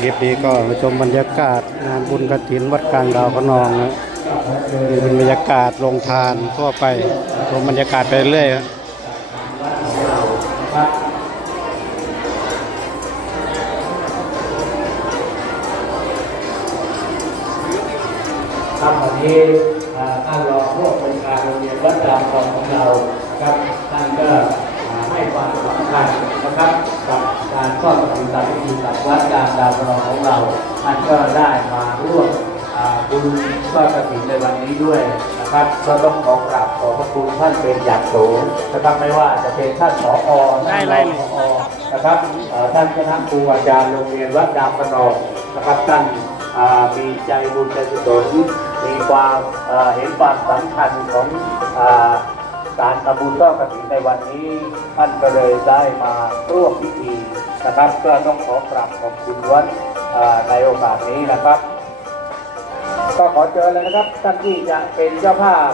คลิปนี้ก็มาชมบรรยากาศงานบุญกระถินวัดกลางดาวพนองนะนี่เป็นบรรยากาศลงทานทั่วไปชมบรรยากาศไปเรื่อยครับครับวันนี้ท่านรองผู้อำนวยการโรงเรียนวัดดาวของเราครับท่านก็ให้ความสำคัญนะครับกับ การทอดกฐินสามัคคีกับวัดดาวดาวทองของเราท่านก็ได้มาร่วมอ่าบุญทอดกฐินในวันนี้ด้วยนะครับก็ต้องขอกราบขอพระคุณท่านเป็นอย่างสูงนะครับไม่ว่าจะเป็นท่านผออท่านรองผอนะครับท่านคณะครูอาจารย์โรงเรียนวัดดาวพนองนะครับท่านมีใจบุญใจกุศลมีความเห็นความสำคัญของการทำบุญก็กฐินในวันนี้ ท่านก็เลยได้มาร่วมพิธี นะครับก็ต้องขอกราบขอบคุณวัดอ่าในโอกาสนี้นะครับ ก็ขอเจอเลยนะครับท่านที่จะเป็นเจ้าภาพ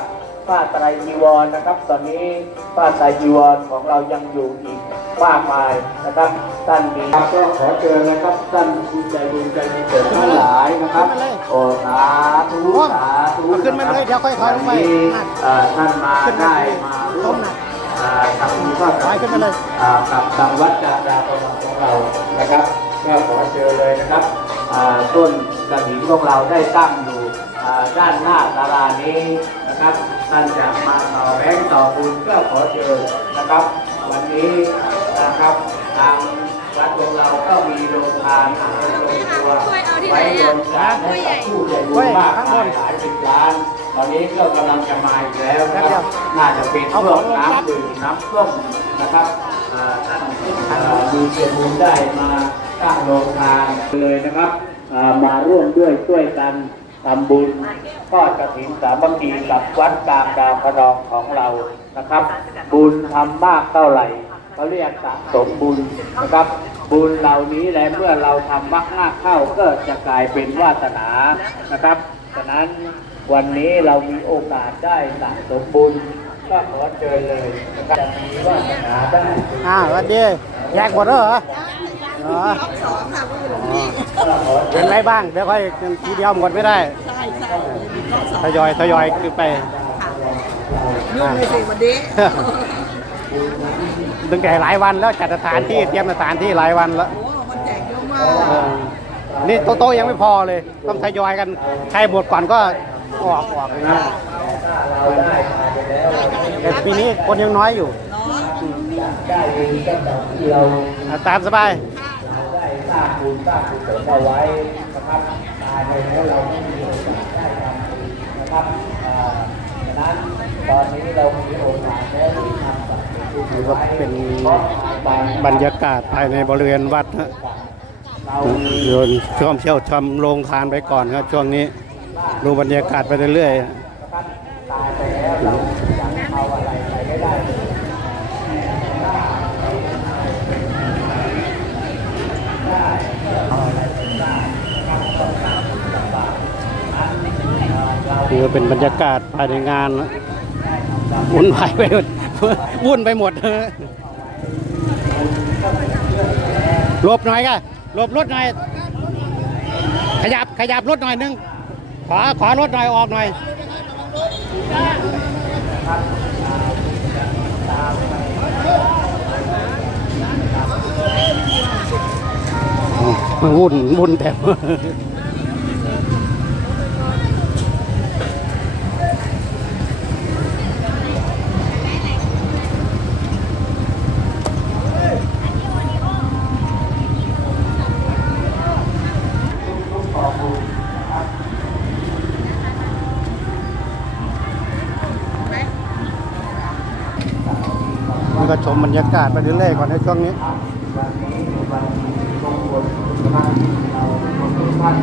ผ้าไตรจีวรนะครับ ตอนนี้ผ้าไตรจีวรของเรายังอยู่อีกมากมายนะครับท่านมีครับก็ขอเจอนะครับท่านผู้ใจบุญใจบุญเกิดทั้งหลายนะครับโอสาธุสาธุขึ้นมาเลยเดี๋ยวค่อยถอยลงไปวันนี้เอ่อท่านมาได้มาร่วม อ่าทำบุญทอดกถอยขึ้นมาเลยอ่ากับทางวัดจาดาประวัติของเรานะครับก็ขอเจอเลยนะครับอ่าต้นกระถิ่นของเราได้ตั้งอยู่อ่าด้านหน้าศาลานี้นะครับท่านจะมาต่อแรงต่อบุญก็ขอเจอนะครับ วันนี้นะครับทางวัดของเราก็มีโรงทานอาหารโรงครัวไว้รองรับให้กับผู้ใจบุญมากมายหลายสิบล้าน ตอนนี้ก็กำลังจะมาอีกแล้วนะครับน่าจะเป็นพวกน้ำดื่มน้ำส้มนะครับอ่าท่านอ่ามีเกียรติบุญได้มาตั้งโรงทานเลยนะครับอ่ามาร่วมด้วยช่วยกันทำบุญทอดกฐินสามัคคีกับวัดกลางดาวพระนองของเรานะครับ บุญทำมากเท่าไหร่เขาเรียกสะสมบุญนะครับ บุญเหล่านี้แหละเมื่อเราทำมากมากๆเข้าก็จะกลายเป็นวาสนานะครับฉะนั้น วันนี้เรามีโอกาสได้สะสมบุญก็ขอเชิญเลยนะครับจะมีวาสนาได้อ่าสวัสดีแยกหมดแล้วเหรออ๋อเป็นไรบ้างเดี๋ยวค่อยทีเดียวหมดไม่ได้ใช่ใช่ทยอยทยอยคือไปยุ่งเลยสิวันนี้ตั้งแต่หลายวันแล้วจัดสถานที่เตรียมสถานที่หลายวันแล้วโอ้มันแจกเยอะมาเอกอนี่โต๊ะๆยังไม่พอเลย ต้องทยอยกันใครหมดก่อนก็ ออกออกเงี้ยแต่ปีนี้คนยังน้อยอยู่อะตามสบายได้สร้างบุญสร้างกุศลเอาไว้นะครับตายไปแล้วเราไม่มีโอกาสได้ทำบุญนะครับอ่าฉะนั้นตอนนี้เรามีโอกาสแล้วที่ทำบุญนี่ก็เป็นบรรยากาศภายในบริเวณวัดนะเรามีโยนช่วงเที่ยวชมโรงทานไปก่อนครับช่วงนี้ ดูบรรยากาศไปเรื่อยนี่ก็เป็นบรรยากาศภายในงานวุ่นวายไปหมดวุ่นไปหมดหลบหน่อยก็หลบรถหน่อย ขยับขยับรถหน่อยนึง ขาขารถหน่อยออกหน่อยวุ่นวุ่นแต่ ชมบรรยากาศไปเรื่อยๆก่อนในช่วงนี้วันนี้เป็นวันมงคลนะครับเราทุกท่าน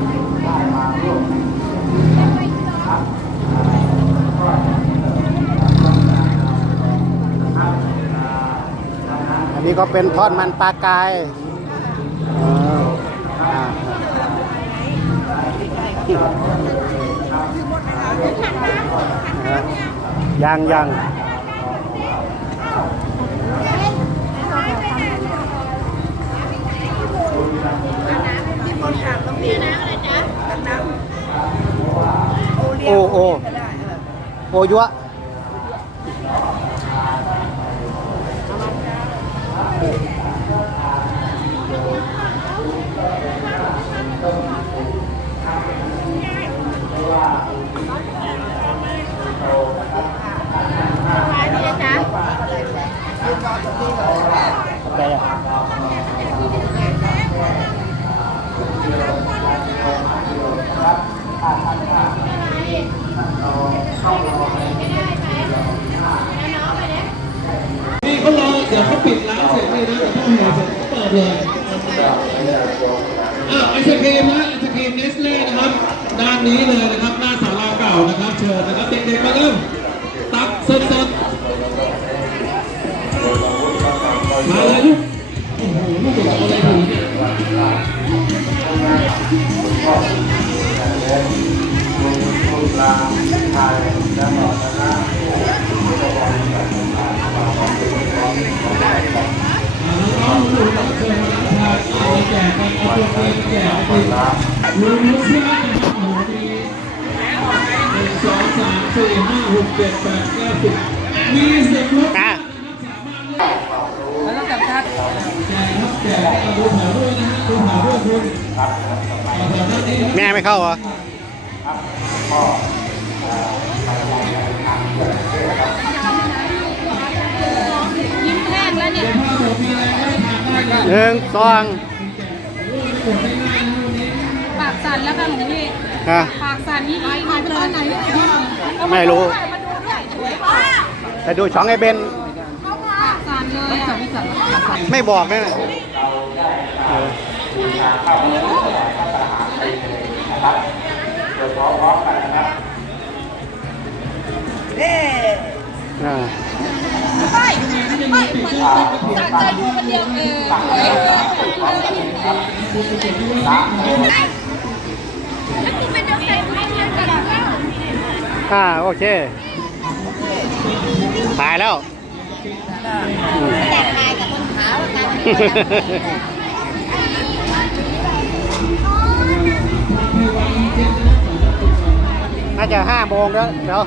ได้มาร่วมนะครับอ่าก็นะครับอ่าดังนั้นอันนี้ก็เป็นทอดมันปลากายเอออ่าอ่ายังยัง โอโอก็ได้เออโอยัว ใจอะ啊นี่เขารอเดี๋ยวเขาปิดร้านเสร็จนี่นะเดี๋ยวเขาแห่เสร็จเลยไอศครีมนะไอศครีมเนสเล่นะครับด้านนี้เลยนะครับหน้าศาลาเก่านะครับเชิญนะครับเด็กๆมาเริ่มตักสดๆมาเลยลูกโอ้โหลูกเด็กอะไรถึงเนี่ยน้องๆหมอาไปแจกกันเอาตัวเองแจกไปรู้รู้ใช่ไหมนะครับโอ้โหมีหนึ่งสองสามสี่ห้าหกเจ็ดแปดเก้าสิบมีสิบรถอะแล้วก็กับทักแจกครับแจกเอาดูแถวด้วยนะฮะดูแถวด้วยคุณเอาแถวด้านนี้ครับแม่ไม่เข้าเหรอยิ้ ห้งแล้วเนี่ยถ้าผมมีอะไรให้ทานได้เลยหนึ่งสองกดได้ง่ายนะวันนี้ปากสั่นแล้วค่ะหลวงพี่ฮะปากสั่นนี่ถ่ายไปตอนไหนเนี่ยไม่รู้มาดูด้วยสวยป่ะไปดูช่องไอ้เบนปากสั่นเลยอะไม่บอกนะเเหมือนสะใจดูคนเดียวเออสวยแล้วคุณเป็นเด็กใส่ไม่เรียนกันแล้วอ่าโอเคตายแล้วอืมแต่ถ่ายกับคนขาวกันน่าจะห้าโมงแล้วเดี๋ยว